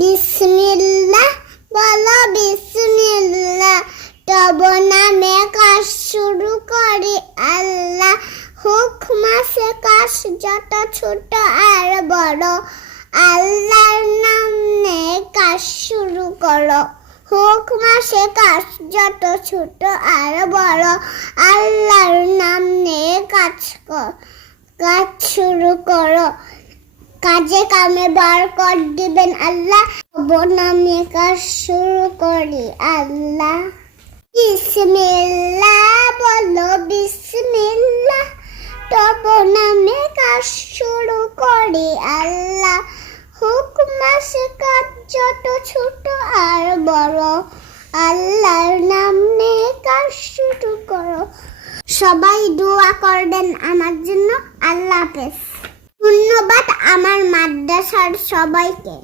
বিসমিল্লাহ বলো বিসমিল্লাহ, তব নামে কাজ শুরু করি আল্লাহ। হুকম আছে কাজ যত ছোট আর বড়, আল্লাহর নামে কাজ শুরু করো। হুকম আছে কাজ যত ছোট আর বড়, আল্লাহর নামে কাজ শুরু করো। কাজে কামে বরকত দিবেন আল্লাহ, তব নামে কাজ শুরু করি আল্লাহ। বিসমিল্লাহ বলো বিসমিল্লাহ, তব নামে কাজ শুরু করি আল্লাহ। হুকম আছে কাজ যত ছোট আর বড়, আল্লাহর নামে কাজ শুরু করো। সবাই দোয়া করবেন আমার জন্য। আল্লাহ হাফেজ। ধন্যবাদ আমার মাদ্রাসার সবাইকে।